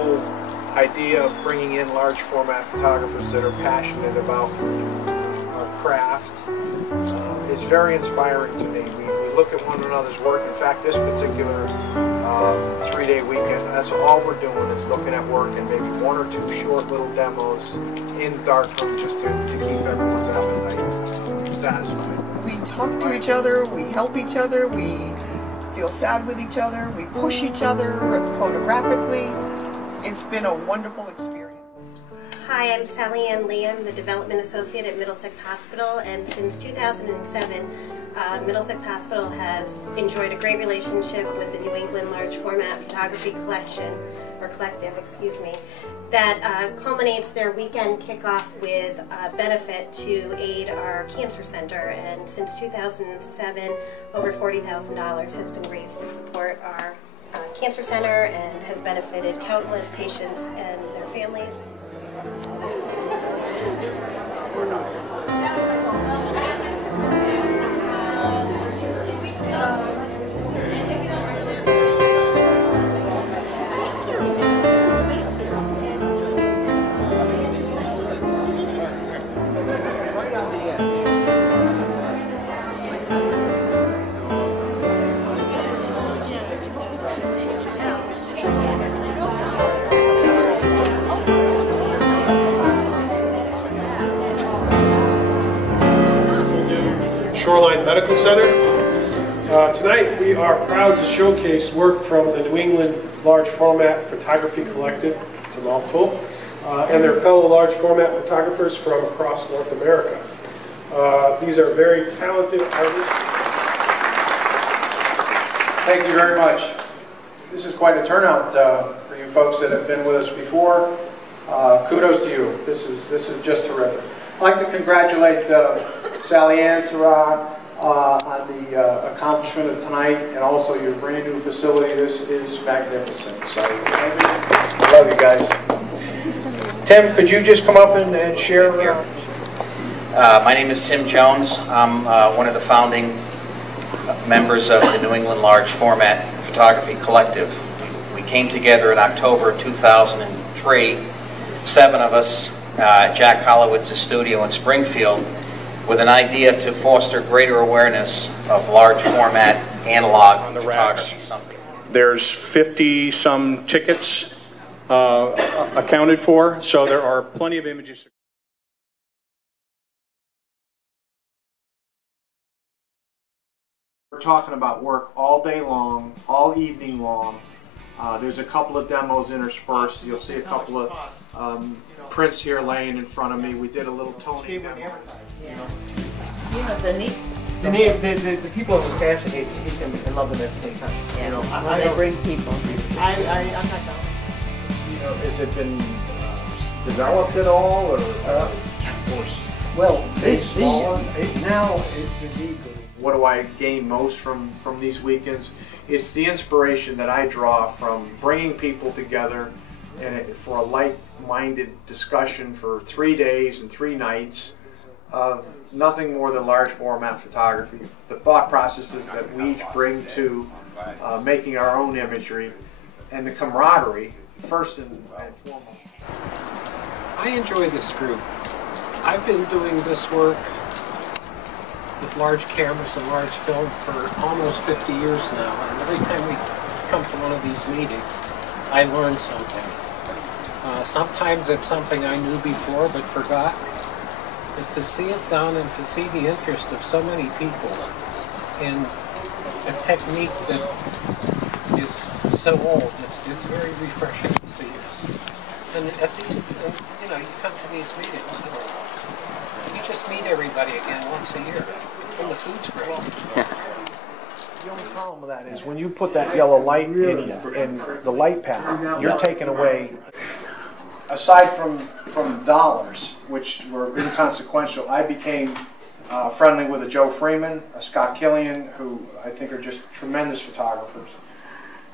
whole idea of bringing in large format photographers that are passionate about our craft is very inspiring to me. We look at one another's work. In fact, this particular 3-day weekend, that's all we're doing is looking at work and maybe 1 or 2 short little demos in the darkroom just to keep everyone's appetite satisfied. We talk to each other, we help each other, we feel sad with each other, we push each other photographically. It's been a wonderful experience. Hi, I'm Sally Ann Liam, the Development Associate at Middlesex Hospital, and since 2007, Middlesex Hospital has enjoyed a great relationship with the New England Large Format Photography Collection, or Collective, excuse me, that culminates their weekend kickoff with a benefit to aid our cancer center. And since 2007, over $40,000 has been raised to support our cancer center and has benefited countless patients and their families. Shoreline Medical Center. Tonight we are proud to showcase work from the New England Large Format Photography Collective, it's a mouthful, and their fellow large format photographers from across North America. These are very talented artists. Thank you very much. This is quite a turnout for you folks that have been with us before. Kudos to you. This is just terrific. I'd like to congratulate Sally Ann on the accomplishment of tonight and also your brand new facility. This is magnificent. So I love you guys. Tim, could you just come up and share? My name is Tim Jones. I'm one of the founding members of the New England Large Format Photography Collective. We came together in October 2003, 7 of us, Jack Hollowitz's studio in Springfield, with an idea to foster greater awareness of large format analog on the photography. There's 50-some tickets accounted for, so there are plenty of images. We're talking about work all day long, all evening long. There's a couple of demos interspersed. You'll see a couple of prints here laying in front of me. We did a little toning demo. The people in Wisconsin hate them and love them at the same time. Yeah, you know, they bring people. I'm not going. You know, has it been developed at all, or well, now it's indeed. What do I gain most from these weekends? It's the inspiration that I draw from bringing people together and for a like-minded discussion for 3 days and 3 nights of nothing more than large format photography. The thought processes that we each bring to making our own imagery, and the camaraderie, first and foremost. I enjoy this group. I've been doing this work with large cameras and large film for almost 50 years now, and every time we come to one of these meetings, I learn something. Sometimes it's something I knew before but forgot. But to see it done and to see the interest of so many people in a technique that is so old, it's very refreshing to see this. And at these, you know, you come to these meetings, you just meet everybody again once a year, and the food's great. The only problem with that is when you put that yellow light in the light path, you're taking away. Aside from dollars, which were inconsequential, I became friendly with a Joe Freeman, a Scott Killian, who I think are just tremendous photographers.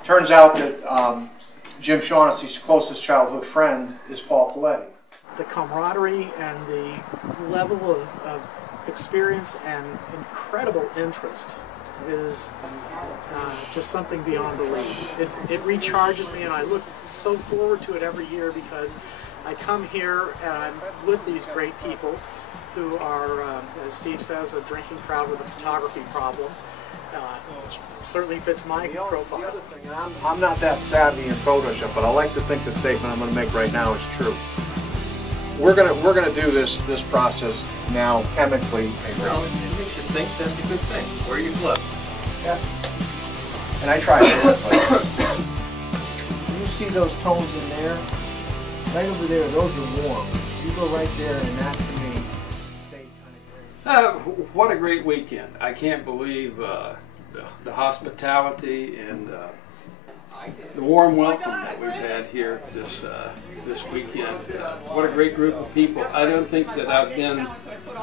Turns out that Jim Shaughnessy's closest childhood friend is Paul Paletti. The camaraderie and the level of experience and incredible interest is just something beyond belief. It recharges me, and I look so forward to it every year because I come here and I'm with these great people who are, as Steve says, a drinking crowd with a photography problem. Which certainly fits my profile. The other thing, and I'm not that savvy in Photoshop, but I like to think the statement I'm going to make right now is true. We're gonna do this process now chemically. Well, it makes you think that's a good thing. Wear your gloves. Yeah. And I try to. You see those tones in there? Right over there, those are warm. You go right there, and that to me, they kind of great. What a great weekend. I can't believe the hospitality and the warm welcome that we've had here this weekend. What a great group of people. I don't think that I've been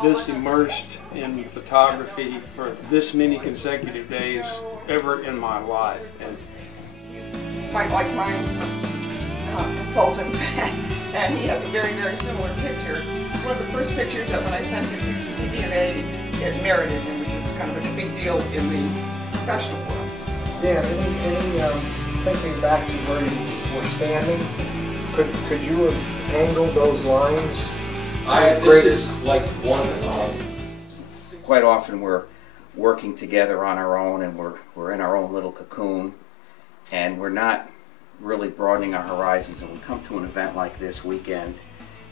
this immersed in photography for this many consecutive days ever in my life. And My consultant, and he has a very, very similar picture. It's one of the first pictures that when I sent it to DDNA, it merited him, which is kind of a big deal in the professional world. Yeah, thinking back to where you were standing, could you have angled those lines? This is like one. Quite often we're working together on our own, and we're in our own little cocoon, and we're not really broadening our horizons. And we come to an event like this weekend,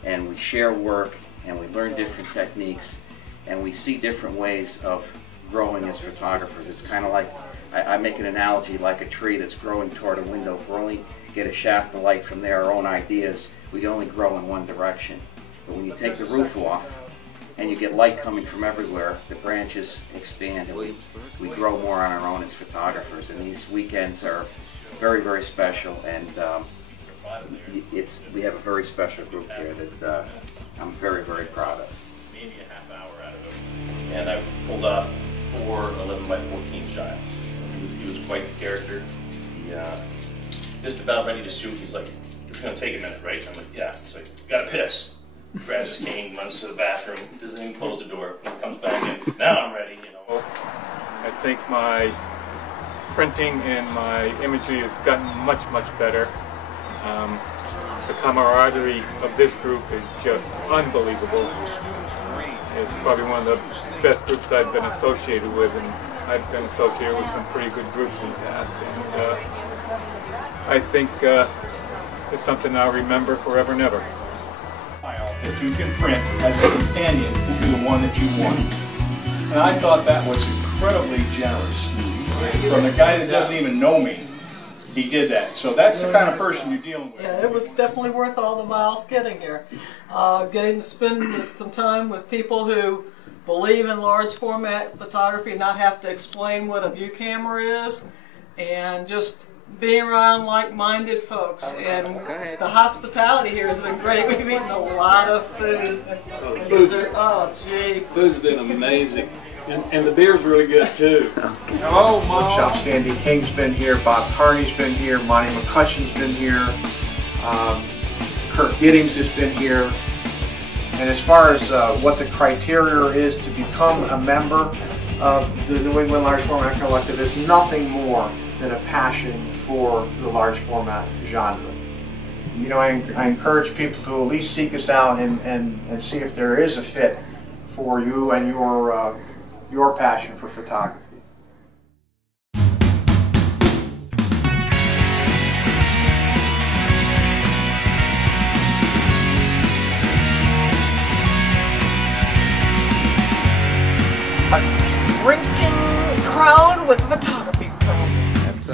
and we share work, and we learn different techniques, and we see different ways of growing as photographers. It's kind of like, I make an analogy like a tree that's growing toward a window. If we only get a shaft of light from there, our own ideas, we can only grow in one direction. But when you take the roof off and you get light coming from everywhere, the branches expand, and we grow more on our own as photographers. And these weekends are very, very special, and we have a very special group here that I'm very, very proud of. Maybe a half hour out of it, and I pulled off 4 11 by 14 shots. He was quite the character. He just about ready to shoot. He's like, "It's going to take a minute, right?" I'm like, "Yeah." He's like, "Gotta piss." Grabs his cane, runs to the bathroom, doesn't even close the door. He comes back in. "Now I'm ready," you know. I think my printing and my imagery has gotten much, much better. The camaraderie of this group is just unbelievable. It's probably one of the best groups I've been associated with, and I've been associated with some pretty good groups in the past. And I think it's something I'll remember forever and ever. That you can print as a companion to the one that you want. And I thought that was incredibly generous. From the guy that doesn't even know me, he did that. So that's the kind of person you're dealing with. Yeah, it was definitely worth all the miles getting here. Getting to spend some time with people who believe in large format photography, not have to explain what a view camera is, and just being around like-minded folks. And the hospitality here has been great. We've eaten a lot of food. Oh, gee. Food's been amazing. And the beer's really good too. Oh, Workshop Sandy King's been here, Bob Carney's been here, Monty McCutcheon's been here, Kirk Giddings has been here. And as far as what the criteria is to become a member of the New England Large Format Collective, is nothing more than a passion for the large format genre. You know, I encourage people to at least seek us out and see if there is a fit for you and your passion for photography. A drinking crowd with a photography crowd. That's